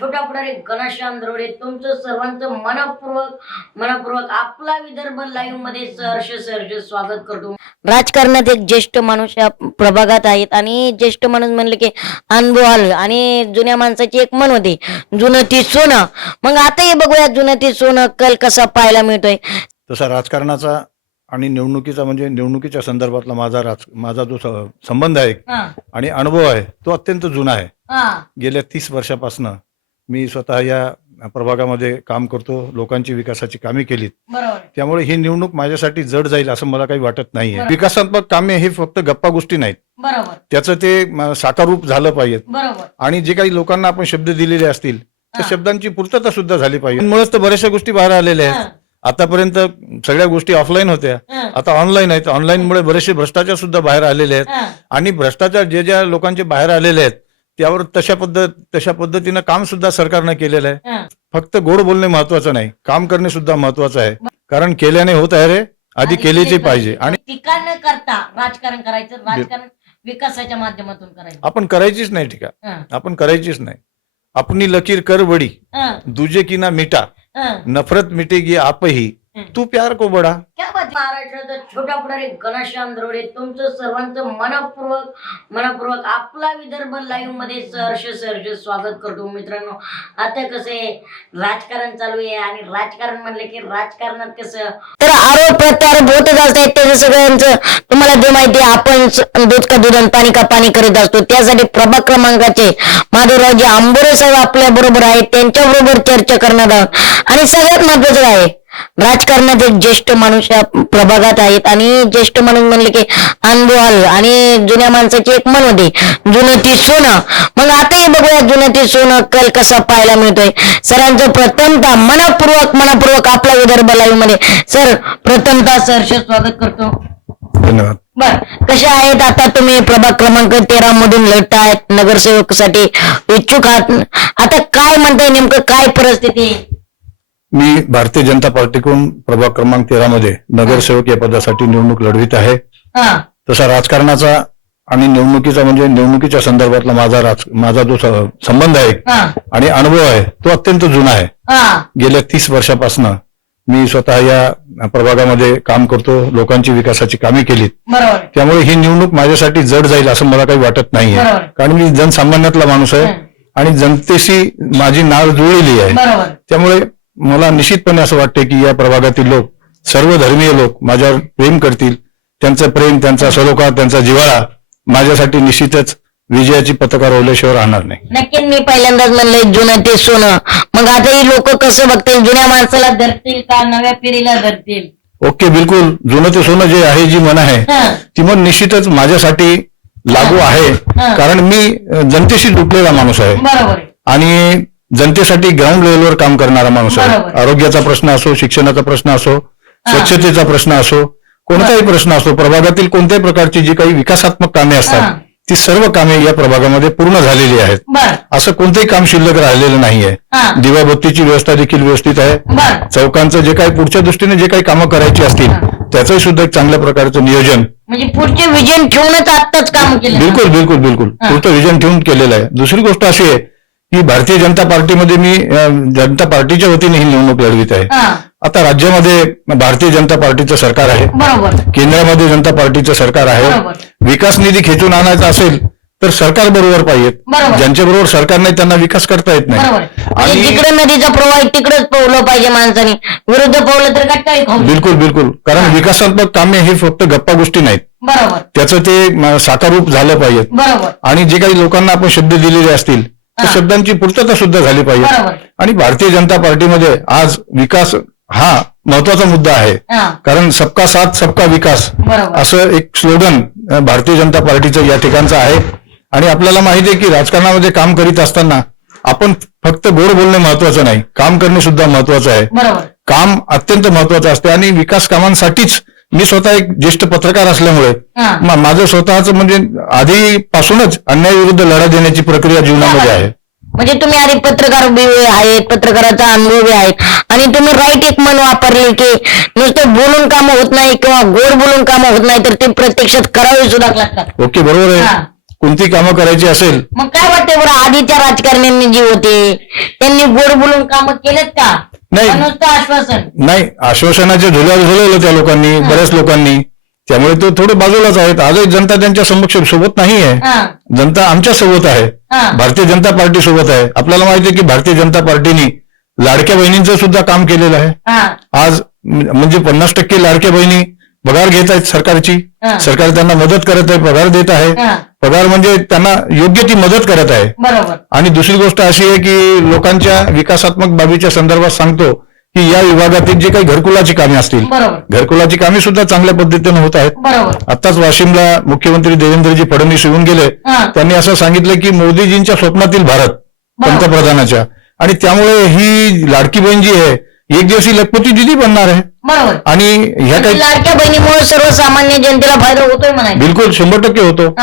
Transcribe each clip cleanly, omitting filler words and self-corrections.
छोटा पुढारी घनश्याम दरोडे तुमचं सर्वांचं मनपूर्वक आपला विदर्भ लाईव्ह मध्ये सहर्ष स्वागत करतो। राजकारणात एक ज्येष्ठ माणूस या प्रभागात आहेत आणि ज्येष्ठ माणूस म्हणले की अनुभव आलं आणि जुन्या माणसाची एक मन होती, जुनं ती सोनं। मग आता हे बघूया जुनं ती सोनं कल कसा पाहायला मिळतोय। तसा राजकारणाचा आणि निवडणुकीचा म्हणजे निवडणुकीच्या संदर्भातला माझा जो संबंध आहे आणि अनुभव आहे तो अत्यंत जुना आहे। गेल्या 30 वर्षापासून मी स्वतः या प्रभागामध्ये काम करतो, लोकांची विकासाची कामे केलीत, त्यामुळे ही निवडणूक माझ्यासाठी जड जाईल असं मला काही वाटत नाहीये। विकासात्मक कामे हे फक्त गप्पा गोष्टी नाहीत, त्याचं ते साकार रूप झालं पाहिजे आणि जे काही लोकांना आपण शब्द दिलेले असतील त्या शब्दांची पूर्तता सुद्धा झाली पाहिजे। म्हणूनच तर बऱ्याचशा गोष्टी बाहेर आलेल्या आहेत। आतापर्यंत सगळ्या गोष्टी ऑफलाईन होत्या, आता ऑनलाईन आहेत। ऑनलाईन मुळे बरेचसे भ्रष्टाचार सुद्धा बाहेर आलेले आहेत आणि भ्रष्टाचार ज्या लोकांचे बाहेर आलेले आहेत त्यावर तशा पद्धतीनं काम सुद्धा सरकारनं केलेलं आहे। फक्त गोड बोलणे महत्वाचं नाही, काम करणे सुद्धा महत्वाचं आहे, कारण केल्याने होत आहे रे, आधी केलेचे पाहिजे। आणि टीका न करता राजकारण करायचं, राजकारण विकासाच्या माध्यमातून करायचं। आपण करायचीच नाही टीका, आपण करायचीच नाही। अपनी लकीर कर बडी दूजे की ना मिटा, नफरत मिटेगी आप ही तू प्यार को बडा। क्या बात। महाराष्ट्राचा छोटा पुढारी घनश्याम दरोडे तुमचं सर्वांचं मनपूर्वक आपला विदर्भ लाईव्ह मध्ये सहर्ष स्वागत करतो। मित्रांनो, आता कसं आहे, राजकारण चालू आहे आणि राजकारण म्हणले की राजकारणात कसं तर आरोप प्रत्यारोप होतच असतात, त्याचं सगळ्यांचं तुम्हाला जे माहिती आपण दूध का दूध आणि पाणी का पाणी करीत असतो। त्यासाठी प्रभाग क्रमांकाचे माधवरावजी आंबोरे साहेब आपल्या बरोबर आहेत, त्यांच्या बरोबर चर्चा करणार आहोत। आणि सगळ्यात महत्वाचं आहे, राजकारणात एक ज्येष्ठ माणूस या प्रभागात आहेत आणि ज्येष्ठ माणूस म्हणले की अनुभव आलं आणि जुन्या माणसाची एक मन होती, जुनं ती सोनं। मग आता हे बघूया जुनं ती सोनं कल कसा पाहायला मिळतोय। सरांचं प्रथमतः मनपूर्वक आपला विदर्भ लाईव्ह मध्ये सर प्रथमतः सहर्ष स्वागत करतो। धन्यवाद। बर, कसे आहेत आता तुम्ही प्रभाग क्रमांक 13 मधून लढतायत, नगरसेवकासाठी इच्छुक आहात, आता काय म्हणताय, नेमकं काय परिस्थिती? मी भारतीय जनता पार्टीकडून प्रभाग क्रमांक 13 मध्ये नगरसेवक या पदासाठी निवडणूक लढवित आहे। तसा राजकारणाचा आणि निवडणुकीचा म्हणजे निवडणुकीच्या संदर्भातला माझा जो संबंध आहे आणि अनुभव आहे तो अत्यंत जुना आहे। गेल्या 30 वर्षापासून मी स्वतः या प्रभागामध्ये काम करतो, लोकांची विकासाची कामे केलीत, त्यामुळे ही निवडणूक माझ्यासाठी जड जाईल असं मला काही वाटत नाहीये, कारण मी जनसामान्यातला माणूस आहे आणि जनतेशी माझी नाळ जुळलेली आहे। त्यामुळे मला निश्चितपणे असं वाटते की या प्रभागातील लोक, सर्व धर्मीय लोक माझ्यावर प्रेम करतील, त्यांचं प्रेम, त्यांचा सलोखा, त्यांचा जिव्हाळा माझ्यासाठी निश्चितच विजयाची पताका रोवल्याशिवाय राहणार नाही। नक्की, मी पहिल्यांदाच म्हणलंय जुनं ते सोनं। मग आता ही लोक कसं बघतील, जुन्या माणसाला धरतील का नव्या पिढीला धरतील? ओके, बिलकुल। जुनं ते सोनं जे आहे, जी मन आहे ती मन निश्चितच माझ्यासाठी लागू आहे, कारण मी जनतेशी जुटलेला माणूस आहे आणि जनतेसाठी ग्राउंड लेवलवर काम करणारा माणूस आहे। आरोग्याचा प्रश्न असो, शिक्षणाचा प्रश्न असो, स्वच्छतेचा प्रश्न असो, कोणताही प्रश्न असो, प्रभागातील कोणत्याही प्रकारची जी काही विकासात्मक कामे असतात ती सर्व कामे या प्रभागामध्ये पूर्ण झालेली आहेत। असं कोणतंही काम शिल्लक राहिलेलं नाहीये। दिवाबत्तीची व्यवस्था देखील व्यवस्थित आहे। चौकांचं जे काही पुढच्या दृष्टीने जे काही कामं करायची असतील त्याचंही सुद्धा एक चांगल्या प्रकारचं नियोजन, म्हणजे पुढचे विजन ठेवूनच आत्ताच काम केलं। बिलकुल पुढचं विजन ठेवून केलेलं आहे। दुसरी गोष्ट अशी आहे की भारतीय जनता पार्टीमध्ये मी जनता पार्टीच्या वतीने ही निवडणूक लढवित आहे। आता राज्यामध्ये भारतीय जनता पार्टीचं सरकार आहे, केंद्रामध्ये जनता पार्टीचं सरकार आहे। विकास निधी खेचून आणायचा असेल तर सरकार बरोबर पाहिजे, ज्यांच्या बरोबर सरकार नाही त्यांना विकास करता येत नाही। आणि जिकडे नदीचा प्रवाह तिकडेच पावलं पाहिजे माणसाने, विरुद्ध पावलं तर काय? बिलकुल, कारण विकासात्मक कामे हे फक्त गप्पा गोष्टी नाहीत, त्याचं ते साकार रूप झालं पाहिजे आणि जे काही लोकांना आपण शब्द दिलेले असतील त्या शब्दांची पूर्तता सुद्धा झाली पाहिजे। आणि भारतीय जनता पार्टीमध्ये आज विकास हा महत्वाचा मुद्दा आहे, कारण सबका साथ सबका विकास असं एक स्लोगन भारतीय जनता पार्टीचं या ठिकाणचं आहे। आणि आपल्याला माहिती आहे की राजकारणामध्ये काम करीत असताना आपण फक्त गोड बोलणे महत्वाचं नाही, काम करणे सुद्धा महत्वाचं आहे। काम अत्यंत महत्वाचं असते आणि विकास कामांसाठीच मी स्वतः एक ज्येष्ठ पत्रकार असल्यामुळे माझं स्वतःच म्हणजे आधीपासूनच अन्यायाविरुद्ध लढा देण्याची प्रक्रिया जीवनामध्ये आहे। म्हणजे तुम्ही आधी पत्रकार आहेत, पत्रकाराचा अनुभव आहे आणि तुम्ही राईट एक मन वापरले की नुसतं बोलून कामं होत नाही किंवा गोड बोलून कामं होत नाही, तर ते प्रत्यक्षात करावे सुद्धा लागतात। ओके, बरोबर आहे। कोणती कामं करायची असेल. मग काय वाटतंय बरं, आधीच्या राजकारण्यांनी जे होते त्यांनी गोड बोलून कामं केलेत का? नाही. नुसतं आश्वासन. नाही, आश्वासनाच्या झुल्यावर झुलवलं त्या लोकांनी, बऱ्याच लोकांनी, त्यामुळे तो थोडे बाजूलाच आहेत. आजही जनता त्यांच्या सोबत नाही आहे. जनता आमच्या सोबत आहे, भारतीय जनता पार्टी सोबत आहे. आपल्याला माहिती आहे की भारतीय जनता पार्टीने लाडक्या बहिणींचं सुद्धा काम केलेलं आहे. आज म्हणजे 50% लाडक्या बहिणी पगार घेत आहेत सरकारची. सरकार त्यांना मदत करत आहे, पगार देत आहे. पगार म्हणजे त्यांना योग्य ती मदत करत आहे. बरोबर. आणि दुसरी गोष्ट अशी आहे की लोकांच्या विकासात्मक बाबीच्या संदर्भात सांगतो की या विभागातील जे काही घरकुलाची कामे असतील, घरकुलाची कामे सुद्धा चांगल्या पद्धतीने होत आहेत. आताच वाशिमला मुख्यमंत्री देवेंद्रजी फडणवीस येऊन गेले. त्यांनी असं सांगितलं की मोदीजींच्या स्वप्नातील भारत, पंतप्रधानाच्या, आणि त्यामुळे ही लाडकी बहीण जी आहे एक दिवस ही लखपती दिदी बनणार आहे. आणि ह्या काही लाडक्या बहिणीमुळे सर्वसामान्य जनतेला फायदा होतोय म्हणा. बिलकुल 100% होतो.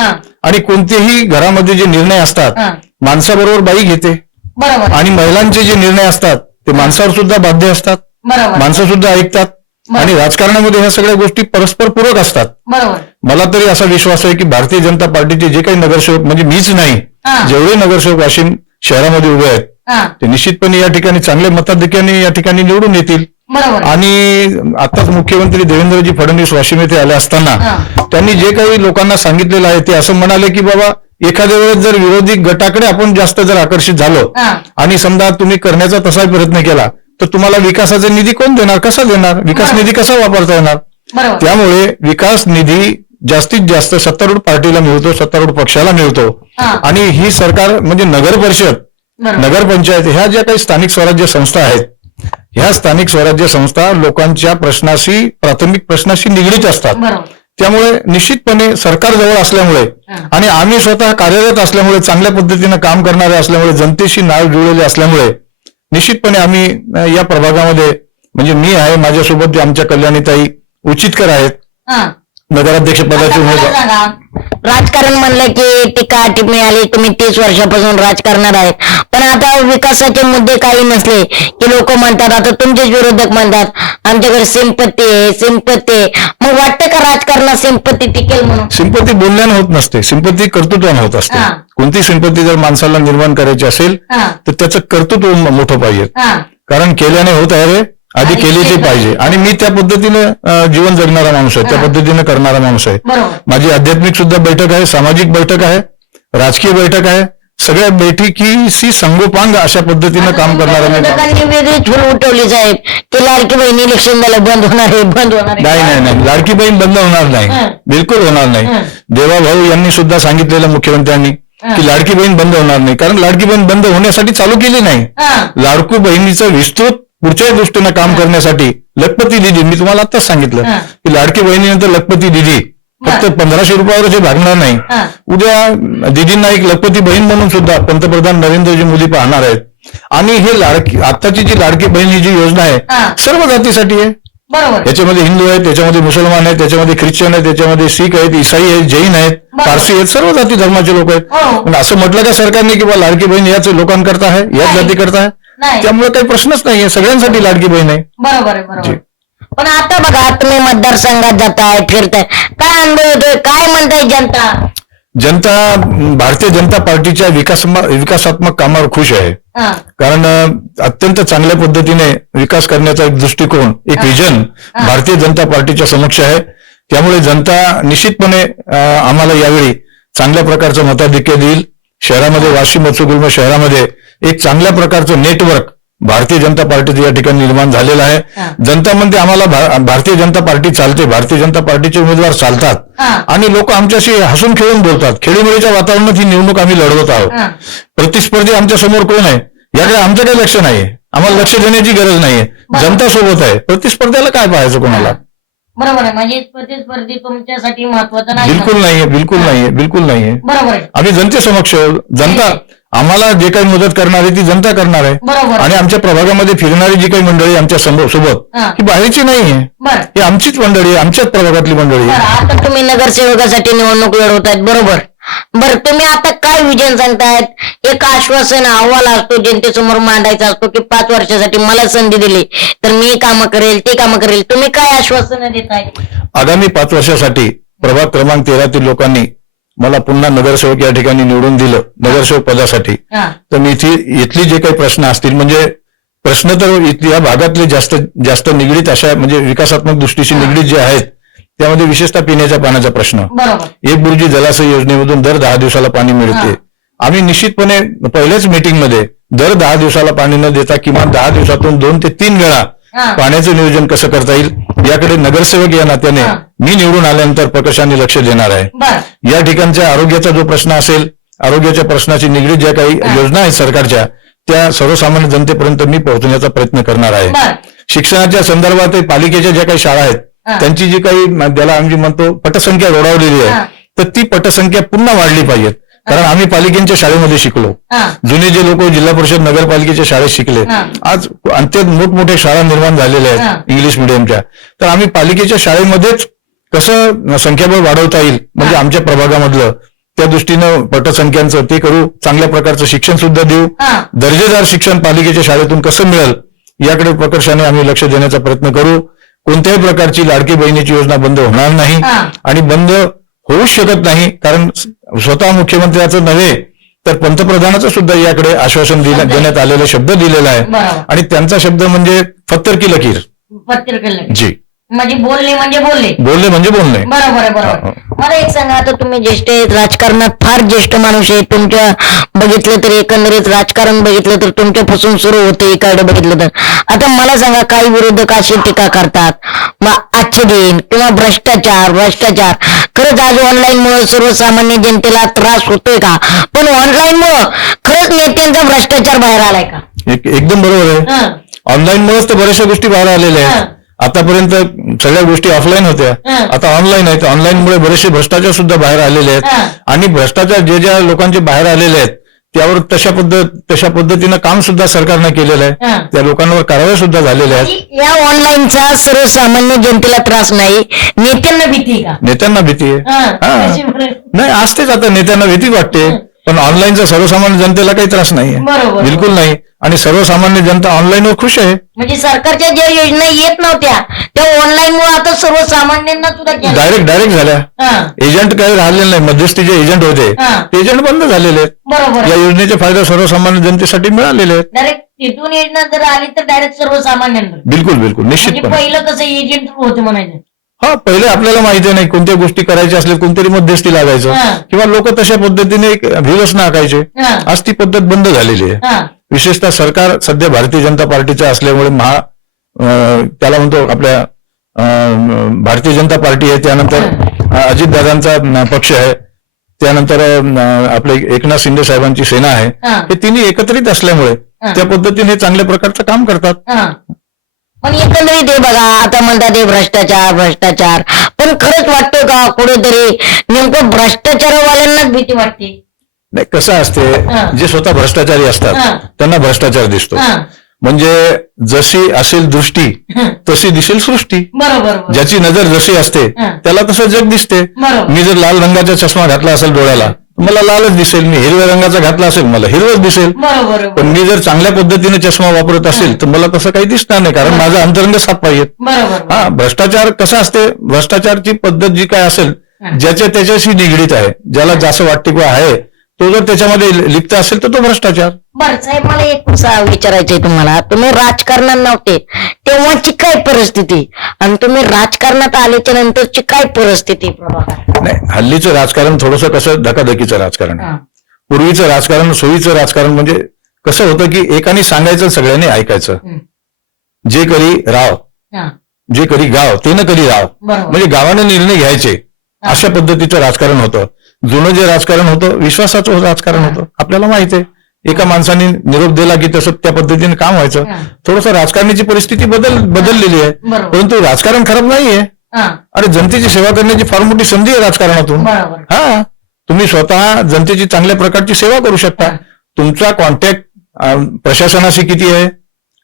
आणि कोणतेही घरामध्ये जे निर्णय असतात माणसाबरोबर बाई घेते, आणि महिलांचे जे निर्णय असतात ते माणसावर सुद्धा बाध्य असतात, माणसं सुद्धा ऐकतात. आणि राजकारणामध्ये ह्या सगळ्या गोष्टी परस्पर पूरक असतात. मला तरी असा विश्वास आहे की भारतीय जनता पार्टीचे जे काही नगरसेवक, म्हणजे मीच नाही, जेवढे नगरसेवक वाशिम शहरामध्ये उभे आहेत ते निश्चितपणे या ठिकाणी चांगल्या मताधिक्याने या ठिकाणी निवडून येतील. आणि आताच मुख्यमंत्री देवेंद्रजी फडणवीस वाशिम येथे आले असताना त्यांनी जे काही लोकांना सांगितलेलं आहे ते असं म्हणाले की बाबा, एखाद्या वेळेस जर विरोधी गटाकडे आपण जास्त जर आकर्षित झालो आणि समजा तुम्ही करण्याचा तसा प्रयत्न केला तर तुम्हाला विकासाचा निधी कोण देणार, कसा देणार, विकास निधी कसा वापरता येणार. त्यामुळे विकास निधी जास्तीत जास्त सत्तारूढ पार्टीला मिळतो, सत्तारूढ पक्षाला मिळतो. आणि ही सरकार म्हणजे नगर परिषद, नगरपंचायत, ह्या ज्या काही स्थानिक स्वराज्य संस्था आहेत, ह्या स्थानिक स्वराज्य संस्था लोकांच्या प्रश्नाशी, प्राथमिक प्रश्नाशी निगडीत असतात. त्यामुळे निश्चितपणे सरकार जवळ असल्यामुळे आणि आम्ही स्वतः कार्यरत असल्यामुळे, चांगल्या पद्धतीने काम करणारे असल्यामुळे, जनतेशी नाळ जुळलेले असल्यामुळे निश्चितपणे आम्ही या प्रभागामध्ये, म्हणजे मी आहे, माझ्यासोबत जे आमच्या कल्याणीताई उचितकर आहेत, नगराध्यक्ष पदाचे उमेदवार. राजकारण म्हणलं की टीका टिप्पणी आली, तुम्ही 30 वर्षापासून राजकारणात आहेत, पण आता विकासाचे मुद्दे काही नसले की लोक म्हणतात, आता तुमचेच विरोधक म्हणतात आमच्याकडे सिंपत्ती आहे, सिंपत्ती आहे. मग वाटतं का राजकारणात सिंपत्ती टिकेल म्हणून? सिंपत्ती बोलण्यानं होत नसते, सिंपत्ती कर्तृत्वानं होत असते. कोणती सिंपत्ती जर माणसाला निर्माण करायची असेल तर त्याचं कर्तृत्व मोठं पाहिजे. कारण केल्याने होत आहे रे, आधी केलीचे पाहिजे. आणि मी त्या पद्धतीनं जीवन जगणारा माणूस आहे, त्या पद्धतीने करणारा माणूस आहे. माझी आध्यात्मिक सुद्धा बैठक आहे, सामाजिक बैठक आहे, राजकीय बैठक आहे. सगळ्या बैठकीशी संगोपांग अशा पद्धतीनं काम करणारा मी. वेगळी झुल उठवली साहेब की लाडकी बहीण इलेक्शन झालं बंद होणार आहे, बंद होणार नाही. नाही, लाडकी बहीण बंद होणार नाही, बिलकुल होणार नाही. देवाभाऊ यांनी सुद्धा सांगितलेलं मुख्यमंत्र्यांनी की लाडकी बहीण बंद होणार नाही. कारण लाडकी बहीण बंद होण्यासाठी चालू केली नाही, लाडकी बहिणीचं विस्तृत पुढच्या दृष्टीनं काम करण्यासाठी लखपती दिदी, मी तुम्हाला आताच सांगितलं की लाडकी बहिणीनंतर लखपती दिदी फक्त 1500 रुपयावर जे भागणार नाही. उद्या दिदींना एक लखपती बहीण म्हणून सुद्धा पंतप्रधान नरेंद्रजी मोदी पाहणार आहेत. आणि हे लाडकी, आताची जी लाडकी बहीण ही जी योजना आहे सर्व जातीसाठी आहे. याच्यामध्ये हिंदू आहेत, त्याच्यामध्ये मुसलमान आहेत, त्याच्यामध्ये ख्रिश्चन आहेत, त्याच्यामध्ये शीख आहेत, ईसाई आहेत, जैन आहेत, पारसी आहेत, सर्व जाती धर्माचे लोक आहेत. पण असं म्हटलं का सरकारने की बा लाडकी बहीण याच लोकांकरता आहे, याच जाती करता आहे? त्यामुळे काही प्रश्नच नाहीये, सगळ्यांसाठी लाडकी बहीण आहे. बरोबर. पण आता बघा, तुम्ही मतदारसंघात जाताय, फिरताय, काय अनुभव येतोय, काय म्हणताय जनता? जनता भारतीय जनता पार्टीच्या विकासात्मक कामावर खुश आहे. कारण अत्यंत चांगल्या पद्धतीने विकास करण्याचा एक दृष्टिकोन, एक विजन भारतीय जनता पार्टीच्या समक्ष आहे. त्यामुळे जनता निश्चितपणे आम्हाला यावेळी चांगल्या प्रकारचं मताधिक्य देईल. शहरामध्ये, वाशिम मत्स्यगुल्म शहरामध्ये एक चांगल्या प्रकारचं नेटवर्क भारतीय जनता पार्टीचं या ठिकाणी निर्माण झालेलं आहे. जनता म्हणते आम्हाला भारतीय जनता पार्टी चालते, भारतीय जनता पार्टीचे उमेदवार चालतात, आणि लोक आमच्याशी हसून खेळून बोलतात. खेळीमेळीच्या वातावरणात ही निवडणूक आम्ही लढवत आहोत. प्रतिस्पर्धी आमच्या समोर कोण आहे याकडे आमचं काही लक्ष नाहीये, आम्हाला लक्ष देण्याची गरज नाहीये. जनता सोबत आहे, प्रतिस्पर्ध्याला काय पाहायचं कोणाला? बरोबर आहे. म्हणजे प्रतिस्पर्धी तुमच्यासाठी महत्वाचं नाही? बिलकुल नाहीये, बिलकुल नाहीये, बिलकुल नाहीये. बरोबर. आम्ही जनतेसमक्ष, जनता आम्हाला जे काही मदत करणार आहे ती जनता करणार आहे. आणि आमच्या प्रभागामध्ये फिरणारी जी काही मंडळी आमच्या सोबत ही बाहेरची नाहीये, ही आमचीच मंडळी आहे, आमच्याच प्रभागातली मंडळी आहे. आता तुम्ही नगरसेवकासाठी निवडणूक लढवतायत, बरोबर. बरं, तुम्ही आता काय विजन सांगतायत? एक आश्वासन, अहवाल असतो जनतेसमोर मांडायचा असतो की 5 वर्षासाठी मला संधी दिली तर मी कामं करेल, ते कामं करेल. तुम्ही काय आश्वासन देताय? आगामी 5 वर्षासाठी प्रभाग क्रमांक 13 तील लोकांनी मला पुन्हा नगरसेवक या ठिकाणी निवडून दिलं नगरसेवक पदासाठी, तर मी इथली जे काही प्रश्न असतील, म्हणजे प्रश्न तर या भागातले जास्त निगडीत अशा म्हणजे विकासात्मक दृष्टीशी निगडीत जे आहेत, त्यामध्ये विशेषतः पिण्याच्या पाण्याचा प्रश्न. एक बुर्जी जलाशय योजनेमधून दर 10 दिवसाला पाणी मिळते. आम्ही निश्चितपणे पहिल्याच मीटिंगमध्ये दर 10 दिवसाला पाणी न देता किमान 10 दिवसातून 2 ते 3 वेळा पाण्याचं नियोजन कसं करता येईल याकडे नगरसेवक या नात्याने मी निवडून आल्यानंतर प्रकर्षाने लक्ष देणार आहे. या ठिकाणच्या आरोग्याचा जो प्रश्न असेल, आरोग्याच्या प्रश्नाची निगडीत ज्या काही योजना आहेत सरकारच्या, त्या सर्वसामान्य जनतेपर्यंत मी पोहोचण्याचा प्रयत्न करणार आहे. शिक्षणाच्या संदर्भात पालिकेच्या ज्या काही शाळा आहेत त्यांची जी काही त्याला आम्ही म्हणतो पटसंख्या रोडावलेली आहे, तर ती पटसंख्या पुन्हा वाढली पाहिजे. कारण आम्ही पालिकेच्या शाळेमध्ये शिकलो, जुने जे लोक जिल्हा परिषद नगरपालिकेच्या शाळेत शिकले, आज अत्यंत मोठमोठ्या शाळा निर्माण झालेल्या आहेत इंग्लिश मिडियमच्या. तर आम्ही पालिकेच्या शाळेमध्येच कसं संख्याबळ वाढवता येईल, म्हणजे आमच्या प्रभागामधलं त्या दृष्टीनं पटसंख्यांचं ते करू, चांगल्या प्रकारचं शिक्षण सुद्धा देऊ, दर्जेदार शिक्षण पालिकेच्या शाळेतून कसं मिळेल याकडे प्रकर्षाने आम्ही लक्ष देण्याचा प्रयत्न करू. कोणत्याही प्रकारची लाडकी बहिणीची योजना बंद होणार नाही आणि बंद होऊच शकत नाही, कारण स्वतः मुख्यमंत्र्याचं नव्हे तर पंतप्रधानाचं सुद्धा याकडे आश्वासन देण्यात आलेलं शब्द दिलेला आहे आणि त्यांचा शब्द म्हणजे फत्तर की लकीर जी, म्हणजे बोलणे म्हणजे बोलणे, बोलणे म्हणजे बोलणे. बरोबर आहे, बरोबर. मला एक सांगा, आता तुम्ही ज्येष्ठ आहेत, राजकारणात फार ज्येष्ठ माणूस आहे, तुमच्या बघितलं तर एकंदरीत राजकारण बघितलं तर तुमच्यापासून सुरू होते एकाकडे बघितलं तर. आता मला सांगा, काही विरोधक अशी टीका करतात, मग आजचे दिन किंवा भ्रष्टाचार. खरंच आज ऑनलाईन मुळे सर्वसामान्य जनतेला त्रास होतोय का? पण ऑनलाईन मुळे खरंच नेत्यांचा भ्रष्टाचार बाहेर आलाय का? एकदम बरोबर आहे. ऑनलाईन मुळेच तर बऱ्याचशा गोष्टी बाहेर आलेल्या आहेत. आतापर्यंत सगळ्या गोष्टी ऑफलाईन होत्या, आता ऑनलाईन आहेत. ऑनलाईन मुळे बरेचसे भ्रष्टाचार सुद्धा बाहेर आलेले आहेत आणि भ्रष्टाचार ज्या लोकांचे बाहेर आलेले आहेत त्यावर तशा पद्धतीनं काम सुद्धा सरकारनं केलेलं आहे, त्या लोकांवर कारवाई सुद्धा झालेल्या आहेत. या ऑनलाईनचा सर्वसामान्य जनतेला त्रास नाही, नेत्यांना भीती का? नेत्यांना भीती आहे, नाही असतेच. आता नेत्यांना भीती वाटते, पण ऑनलाईनचा सर्वसामान्य जनतेला काही त्रास नाहीये, बिलकुल नाही. आणि सर्वसामान्य जनता ऑनलाईनवर खुश आहे. म्हणजे सरकारच्या ज्या योजना येत नव्हत्या त्या ऑनलाईन मुळे आता सर्वसामान्यांना सुद्धा डायरेक्ट झाल्या. एजंट काही राहिलेले नाही, मध्यस्थी जे एजंट होते ते एजंट बंद झालेले आहेत. बरोबर. या योजनेचे फायदे सर्वसामान्य जनतेसाठी मिळालेले आहेत. डायरेक्ट तिथून योजना जर आली तर डायरेक्ट सर्वसामान्यांना. बिलकुल निश्चित. पहिलं कसं एजंट होतं म्हणायचं. हा, पहिले आपल्याला माहिती नाही कोणत्या गोष्टी करायच्या असल्या कोणतरी मध्यस्थी लागायचं किंवा लोक तशा पद्धतीने व्हिवसना आखायचे. आज ती पद्धत बंद झालेली आहे. विशेषतः सरकार सध्या भारतीय जनता पार्टीचं असल्यामुळे त्याला म्हणतो आपल्या भारतीय जनता पार्टी आहे, त्यानंतर अजितदादांचा पक्ष आहे, त्यानंतर आपले एकनाथ शिंदे साहेबांची सेना आहे. हे तिन्ही एकत्रित असल्यामुळे त्या पद्धतीने चांगल्या प्रकारचं काम करतात. पण एकंदरीत हे बघा, आता म्हणतात हे भ्रष्टाचार, पण खरंच वाटतं का कुठेतरी नेमकं भ्रष्टाचारवाल्यांनाच भीती वाटते? नाही, कसं असते, जे स्वतः भ्रष्टाचारी असतात त्यांना भ्रष्टाचार दिसतो. म्हणजे जशी असेल दृष्टी तशी दिसेल सृष्टी. बरोबर. ज्याची नजर जशी असते त्याला तसं जग दिसते. मी जर लाल रंगाचा चष्मा घातला असेल डोळ्याला मला लालच दिसेल, मी हिरव्या रंगाचा घातला असेल मला हिरवच दिसेल. पण मी जर चांगल्या पद्धतीने चष्मा वापरत असेल तर मला तसं काही दिसणार नाही, कारण माझा अंतरंग साफ पाहिजेत. हा, भ्रष्टाचार कसा असते, भ्रष्टाचारची पद्धत जी काय असेल त्याच्याशी निगडीत आहे. ज्याला जसं वाटते किंवा आहे तो जर त्याच्यामध्ये लिप्त असेल तर तो भ्रष्टाचार. बरं साहेब, मला एक विचारायचंय तुम्हाला, तुम्ही राजकारणात नव्हते तेव्हाची काय परिस्थिती आणि तुम्ही राजकारणात आल्याच्या नंतरची काय परिस्थिती? नाही, हल्लीचं राजकारण थोडंसं कसं धकाधकीचं राजकारण आहे. पूर्वीचं राजकारण सोयीचं राजकारण म्हणजे कसं होतं की एकाने सांगायचं सगळ्यांनी ऐकायचं. जे करी राव, जे करी गाव ते न करी राव, म्हणजे गावाने निर्णय घ्यायचे अशा पद्धतीचं राजकारण होतं. जुनं जे राजकारण होतं विश्वासाचं राजकारण होतं. आपल्याला माहिती आहे, एका माणसाने निरोप दिला की तसं त्या पद्धतीने काम व्हायचं. थोडंसं राजकारणाची परिस्थिती बदललेली आहे, परंतु राजकारण खराब नाहीये. अरे, जनतेची सेवा करण्याची फार मोठी संधी आहे राजकारणातून. हा, तुम्ही स्वतः जनतेची चांगल्या प्रकारची सेवा करू शकता. तुमचा कॉन्टॅक्ट प्रशासनाशी किती आहे,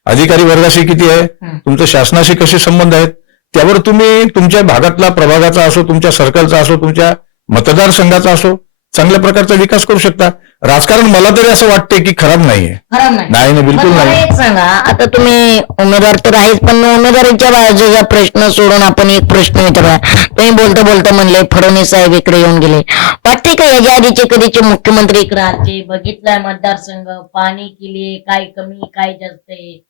अधिकारी वर्गाशी किती आहे, तुमचं शासनाशी कसे संबंध आहेत, त्यावर तुम्ही तुमच्या भागातला प्रभागाचा असो, तुमच्या सर्कलचा असो, तुमच्या मतदारसंघाचा असो, चांगल्या प्रकारचा विकास करू शकता. राजकारण मला तरी असं वाटतंय की खराब नाहीये. खराब नाही. नाही नाही, बिलकुल पण मला नाही. एक सांगा, आता तुम्ही उमेदवार तर आहेच, पण उमेदवारीच्या बाजूचा प्रश्न सोडून आपण एक प्रश्न विचारूया. तुम्ही बोलता बोलता म्हणले फडणवीस साहेब इकडे येऊन गेले. वाटते का याच्या आधीचे कधीचे मुख्यमंत्री इकडे आलते, बघितलाय मतदारसंघ, पाणी केले, काय कमी काय जास्त आहे?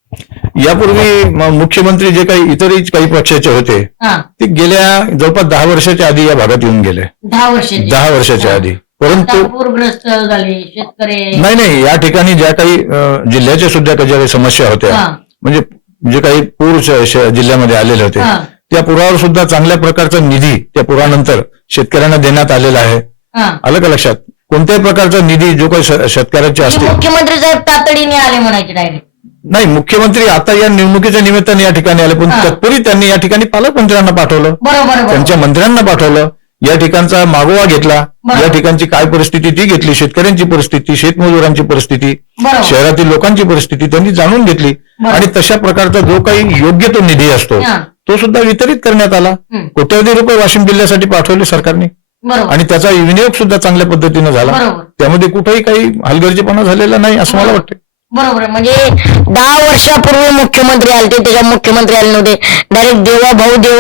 यापूर्वी मुख्यमंत्री जे काही इतरही काही पक्षाचे होते हा, ते गेल्या जवळपास 10 वर्षाच्या आधी या भागात येऊन गेले. 10 वर्षाचे. 10 वर्षाच्या आधी. परंतु आता पूरग्रस्त झाले शेतकरी. नाही, या ठिकाणी ज्या काही जिल्ह्याच्या सुद्धा ज्या काही समस्या होत्या, हा, म्हणजे जे काही पूर जिल्ह्यामध्ये आलेले होते, हा, त्या पुरावर सुद्धा चांगल्या प्रकारचा निधी त्या पुरानंतर शेतकऱ्यांना देण्यात आलेला आहे. हा. आलं का लक्षात? कोणत्याही प्रकारचा निधी जो काही शेतकऱ्याचे असते. मुख्यमंत्री साहेब तातडीने आले म्हणायचे डायरेक्ट. नाही, मुख्यमंत्री आता या निवडणुकीच्या निमित्ताने या ठिकाणी आले, पण हा. तत्पूर्वी त्यांनी या ठिकाणी पालकमंत्र्यांना पाठवलं, बरोबर त्यांच्या मंत्र्यांना पाठवलं, या ठिकाणचा मागोवा घेतला, बरोबर. या ठिकाणची काय परिस्थिती ती घेतली, शेतकऱ्यांची परिस्थिती, शेतमजुरांची परिस्थिती, बरोबर. शहरातील लोकांची परिस्थिती त्यांनी जाणून घेतली बरोबर. आणि तशा प्रकारचा जो काही योग्य तो निधी असतो हा. तो सुद्धा वितरित करण्यात आला. हम्म. कोट्यवधी रुपये वाशिम जिल्ह्यासाठी पाठवले सरकारने बरोबर. आणि त्याचा विनियोग सुद्धा चांगल्या पद्धतीने झाला. बरोबर. त्यामध्ये कुठेही काही हलगर्जीपणा झालेला नाही असं मला वाटतं. बरोबर. म्हणजे 10 वर्षापूर्वी मुख्यमंत्री आले, त्याच्या मुख्यमंत्री आले नव्हते, डायरेक्ट देवा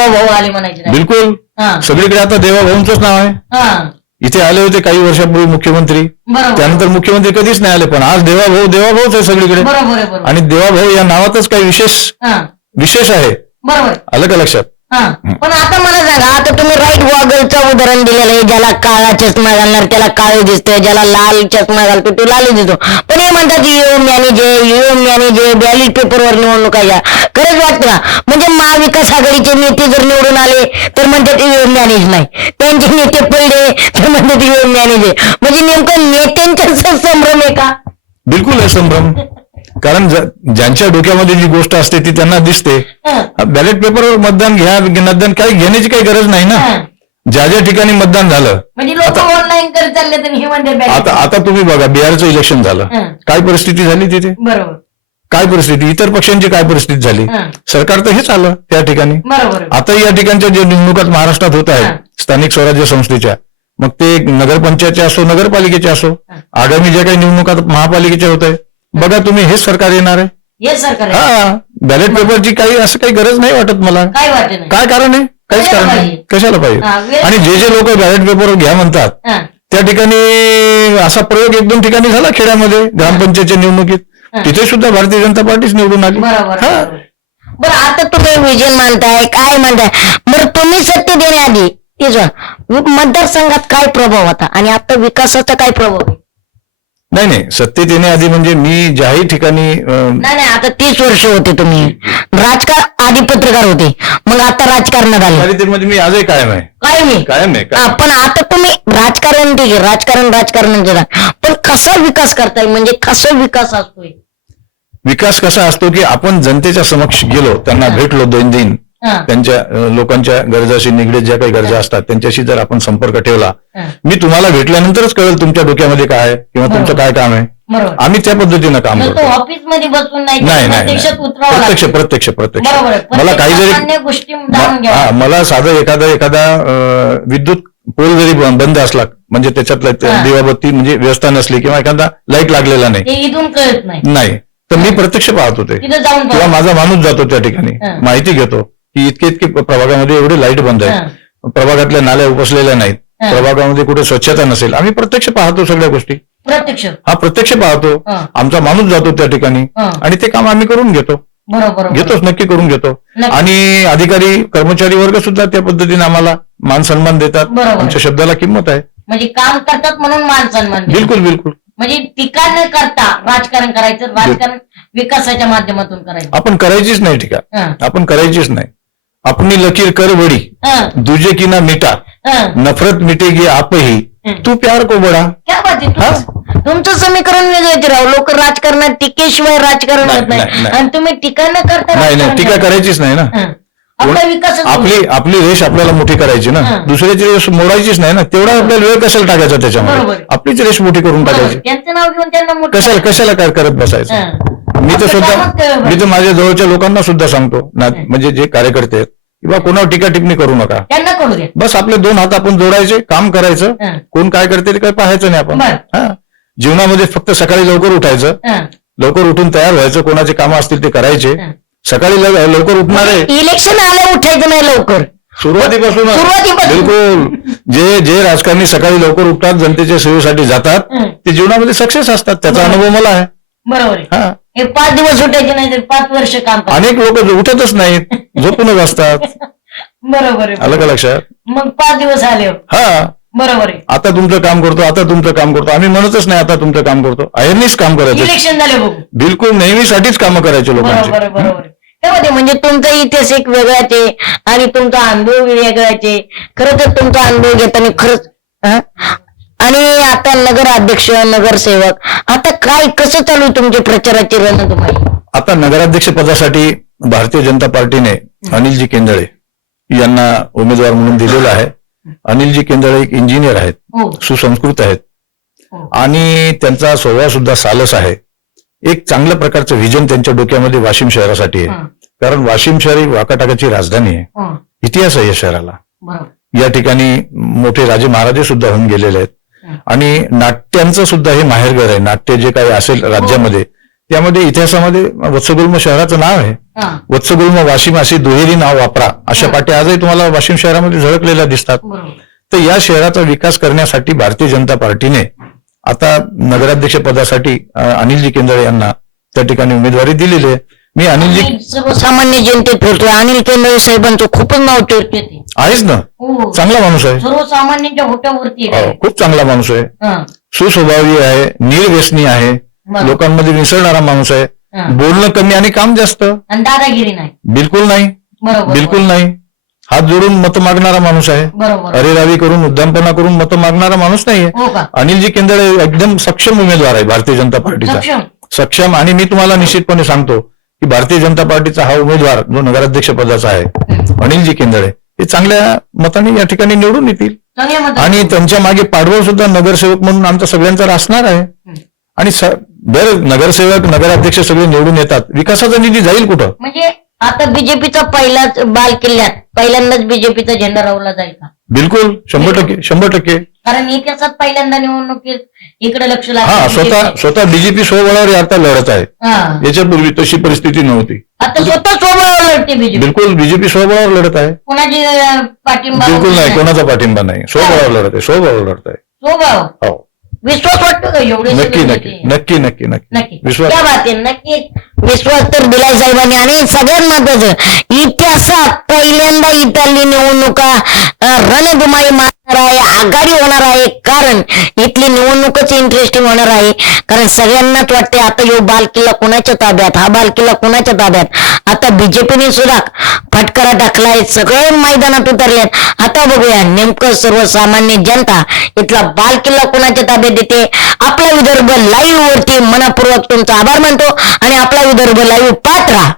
भाऊ आले म्हणायचे. बिलकुल. हा. सगळीकडे आता देवाभाऊंचंच नाव आहे. हा. इथे आले होते काही वर्षापूर्वी मुख्यमंत्री, बरोबर. त्यानंतर मुख्यमंत्री कधीच नाही आले, पण आज देवाभाऊच आहे सगळीकडे. बरोबर आहे. बरोबर. आणि देवाभाऊ या नावातच काही हा. विशेष आहे. बरोबर. आलं का लक्षात? हा. पण आता मला सांगा, आता तुम्ही राईट गॉगलचं उदाहरण दिलेलं आहे, ज्याला काळा चष्मा घालणार त्याला काळे दिसतंय, ज्याला लाल चष्मा घालतो तो लाल दिसतो. पण हे म्हणतात युएम मॅनेजे बॅलेट पेपरवर निवडणूक आहे. खरंच वाटतं का? म्हणजे महाविकास आघाडीचे नेते जर निवडून आले तर म्हणतात युएम मॅनेज नाही, त्यांचे नेते पडले तर म्हणतात युएम मॅनेज आहे. म्हणजे नेमकं नेत्यांचा संभ्रम आहे का? बिलकुल आहे संभ्रम. कारण ज्यांच्या डोक्यामध्ये जी गोष्ट असते ती त्यांना दिसते. हा. बॅलेट पेपरवर मतदान काही घेण्याची काही गरज नाही ना. हा. ज्या ठिकाणी मतदान झालं, म्हणजे लोक ऑनलाईन करत चालले तर हे म्हणते आता तुम्ही बघा बिहारचं इलेक्शन झालं, हा. काय परिस्थिती झाली तिथे, बरोबर. काय परिस्थिती, इतर पक्षांची काय परिस्थिती झाली, हा. सरकार तर हेच आलं त्या ठिकाणी. बरोबर. आता या ठिकाणच्या ज्या निवडणुकात महाराष्ट्रात होत हा. आहेत स्थानिक स्वराज्य संस्थेच्या, मग ते नगरपंचायतच्या असो नगरपालिकेच्या असो, हा. आगामी ज्या काही निवडणुकात महापालिकेच्या होत आहे, बघा तुम्ही हेच सरकार येणार आहे. हे सरकार आहे. हा, बॅलेट पेपरची काही असं काही गरज नाही वाटत मला. काय वाटत नाही. काय कारण आहे? काहीच कशाला कारण नाही. पाहिजे? कशाला हा, पाहिजे? वेळ- आणि जे लोक बॅलेट पेपरवर घ्या म्हणतात हा. त्या ठिकाणी असा प्रयोग 1-2 ठिकाणी झाला खेड्यामध्ये ग्रामपंचायतच्या निवडणुकीत, हा. तिथे सुद्धा भारतीय जनता पार्टीच निवडून आली. बरोबर. हा. बरोबर. बरं, आता तुम्ही विजन मानताय काय मानताय, बरं तुम्ही सत्य देण्याआधी मतदारसंघात काय प्रभाव होता आणि आता विकासाचा काय प्रभाव आहे? नाही, सत्तेत येण्याआधी म्हणजे मी ज्याही ठिकाणी नाही आता 30 वर्ष होते तुम्ही राजकारण, आधी पत्रकार होते, मग आता राजकारणात आले. मध्ये मी आजही कायम आहे. काय मी कायम आहे. हा, पण आता तुम्ही राजकारण ठीक आहे, राजकारण करा, पण कसा विकास करताय, म्हणजे कसा विकास असतोय? विकास कसा असतो की आपण जनतेच्या समक्ष गेलो, त्यांना भेटलो दैनंदिन, हा. त्यांच्या लोकांच्या गरजाशी निगडीत ज्या काही गरजा असतात त्यांच्याशी जर आपण संपर्क ठेवला, हा. मी तुम्हाला भेटल्यानंतरच कळेल तुमच्या डोक्यामध्ये काय आहे किंवा तुमचं काय काम आहे. बरोबर. आम्ही त्या पद्धतीनं काम तर तो करतो. ऑफिस मध्ये बसून नाही, नाही प्रत्यक्षात उतरावं प्रत्यक्ष लागतं. प्रत्यक्ष प्रत्यक्ष बरोबर आहे. पण मला ते काही जरी सामान्य गोष्टी जाणून घ्याव्या. हा, मला साधं एखादा विद्युत पोल जरी बंद असला, म्हणजे त्याच्यातलं हा. दिवाबत्ती म्हणजे व्यवस्था नसली किंवा एखादा लाईट लागलेला ते इथून कळत नाही, नाही तर मी प्रत्यक्ष पाहतो ते, तिथं जाऊन किंवा बघा. माझा माणूस जातो त्या ठिकाणी, हा. माहिती घेतो की इतके प्रभागामध्ये एवढे लाईट बंद आहेत, प्रभागातल्या नाल्या उपसलेल्या नाहीत, हा. प्रभागामध्ये कुठे स्वच्छता नसेल, आम्ही प्रत्यक्ष पाहतो सगळ्या गोष्टी. प्रत्यक्ष. हा, प्रत्यक्ष पाहतो. हा. आमचा माणूस जातो त्या ठिकाणी हा. आणि ते काम आम्ही करून घेतो. बरोबर. घेतोच, नक्की करून घेतो. नक्की. आणि अधिकारी कर्मचारी वर्ग सुद्धा त्या पद्धतीने आम्हाला मान सन्मान देतात. बरोबर. आमच्या शब्दाला किंमत आहे. म्हणजे काम करतात म्हणून मान सन्मान देतात. बिलकुल बिलकुल. म्हणजे टीका न करता राजकारण करायचं, राजकारण विकासाच्या माध्यमातून करायचं. आपण करायचीच नाही टीका, हा. आपण करायचीच नाही. अपनी लकीर कर बडी, हा. दुजे की ना मिटा, हा. नफरत मिटेगी आपही, तू प्यार को बडा. क्या बात आहे. हा. तुमचं समीकरण वेगळं आहे राव. लोक राजकारणात टीकेशिवाय राजकारण नाही, होत नाही, नाही, नाही. आणि तुम्ही टीका न करता नाही राजकारण टीका करता. करायचीच नाही ना. हा. आपला विकास आपली रेष आपल्याला मोठी करायची ना, हा. दुसऱ्याची रेष मोडायचीच नाही ना. तेवढा आपल्याला वेळ कशाला टाकायचा त्याच्यामध्ये, बरोबर. आपलीच रेष मोठी करून टाकायची. त्यांचं नाव घेऊन त्यांना मोठं कशाला काय करत बसायचं. हा. मी तर आपलं सुद्धा कामच केलं मी तर माझ्या जवळच्या लोकांना सुद्धा सांगतो ना, म्हणजे जे कार्यकर्ते आहेत किंवा कोणावर टीका टिप्पणी करू नका. त्यांना करू दे. बस आपले 2 हात आपण जोडायचे, काम करायचं. कोण काय करते ते काही पाहायचं नाही आपण. हा, जीवनामध्ये फक्त सकाळी लवकर उठायचं, लवकर उठून तयार व्हायचं, कोणाचे कामं असतील ते करायचे. सकाळी लवकर उठणारे, इलेक्शन आलं उठायचं नाही लवकर, सुरुवातीपासून. बिलकुल. जे राजकारणी सकाळी लवकर उठतात, जनतेच्या सेवेसाठी जातात, ते जीवनामध्ये सक्सेस असतात. त्याचा अनुभव मला आहे. बरोबर आहे. हे 5 दिवस उठायचे नाही तर 5 वर्ष काम करतात. अनेक लोक उठतच नाहीत, झोपूनच असतात. बरोबर आहे. आलं का लक्षात? मग 5 दिवस आले. हा, बरोबर आहे. आता तुमचं काम करतो, आता तुमचं काम करतो. आम्ही म्हणतच नाही आता तुमचं काम करतो. अहेरनीच काम करायचं. इलेक्शन झाले बघू. बिलकुल नेहमीसाठीच कामं करायचे लोकांचे. बरोबर. त्यामध्ये म्हणजे तुमचा इतिहास एक वेगळाच आहे आणि तुमचा अनुभव वेगळाच आहे. खरं तर तुमचा अनुभव घेताना खरंच. आणि आता नगर अध्यक्ष, नगरसेवक, आता काय कसं चालू आहे तुमचे प्रचाराची रणधुमाळी? आता नगराध्यक्ष पदासाठी भारतीय जनता पार्टीने अनिलजी केंदळे यांना उमेदवार म्हणून दिलेलं आहे. अनिलजी केंदळे एक इंजिनियर आहेत, सुसंस्कृत आहेत आणि त्यांचा स्वभाव सुद्धा सालस आहे. एक चांगल्या प्रकारचं व्हिजन त्यांच्या डोक्यामध्ये वाशिम शहरासाठी आहे. कारण वाशिम शहर ही वाकाटाकाची राजधानी आहे, इतिहास आहे या शहराला. या ठिकाणी मोठे राजे महाराजे सुद्धा होऊन गेलेले आहेत आणि नाट्यांचं सुद्धा हे माहेरघर आहे. नाट्य जे काही असेल राज्यामध्ये त्यामध्ये इतिहासामध्ये वत्सगुल्म शहराचं नाव आहे. वत्सगुल्म वाशिम अशी दुहेरी नाव वापरा अशा पाट्या आजही तुम्हाला वाशिम शहरामध्ये झळकलेल्या दिसतात. तर या शहराचा विकास करण्यासाठी भारतीय जनता पार्टीने आता नगराध्यक्ष पदासाठी अनिलजी केंदळे यांना त्या ठिकाणी उमेदवारी दिलेली आहे. मी अनिलजी सर्वसामान्य जनतेत फिरतोय, अनिल केंदळे साहेबांचं खूपच नाव चर्चेत आहेच ना. चांगला माणूस आहे, सर्वसामान्यांच्या होट्यावरती खूप चांगला माणूस आहे, सुस्वभावी आहे, निर्व्यसनी आहे, लोकांमध्ये मिसळणारा माणूस आहे, बोलणं कमी आणि काम जास्त. दादागिरी नाही, बिलकुल नाही, बिलकुल नाही. हात जोडून मत मागणारा माणूस आहे, अरेरावी करून उद्दामपणा करून मत मागणारा माणूस नाहीये. अनिलजी केंदळे एकदम सक्षम उमेदवार आहे भारतीय जनता पार्टीचा, सक्षम. आणि मी तुम्हाला निश्चितपणे सांगतो की भारतीय जनता पार्टीचा हा उमेदवार जो नगराध्यक्ष पदाचा आहे अनिलजी केंदळे, हे चांगल्या मताने या ठिकाणी निवडून येतील आणि त्यांच्या मागे पाठबळ सुद्धा नगरसेवक म्हणून आमचा सगळ्यांचा असणार आहे. आणि दर नगरसेवक, नगराध्यक्ष सगळे निवडून येतात, विकासाचा निधी जाईल कुठं? म्हणजे आता बीजेपीचा पहिलाच बाल किल्ल्यात पहिल्यांदाच बीजेपीचा झेंडा रावला जाईल का? बिलकुल, 100%. कारण इतिहासात पहिल्यांदा निवडणुकीत इकडे लक्ष स्वतः बीजेपी स्वबळावर आता लढत आहे. याच्यापूर्वी तशी परिस्थिती नव्हती. आता स्वतः स्वबळावर लढते बीजेपी. बिलकुल, बीजेपी स्वबळावर लढत आहे. कोणाची पाठिंबा? बिलकुल नाही, कोणाचा पाठिंबा नाही, स्वबळावर लढत आहे, स्वबळावर लढत आहे. स्वभाव, हो. विश्वास वाटतो का एवढे? नक्की विश्वास. क्या बात आहे, नक्की विश्वास तर दिलाय साहेबांनी. आणि सगळ्यात महत्वाचं, इतिहासात पहिल्यांदा इथली निवडणुका रणधुमाळी मारणार आहे, आघाडी होणार आहे. कारण इथली निवडणूकच इंटरेस्टिंग होणार आहे. कारण सगळ्यांनाच वाटते आता यो बाल किल्ला कुणाच्या ताब्यात, हा बाल किल्ला कुणाच्या ताब्यात. आता बीजेपीने सुद्धा फटकारा टाकलाय, सगळे मैदानात उतरलेत. आता बघूया नेमकं सर्वसामान्य जनता इथला बाल किल्ला कुणाच्या ताब्यात देते. आपला विदर्भ लाईव्ह वरती मनपूर्वक तुमचा आभार मानतो आणि आपला विदर्भ लाईव्ह पाहत राहा.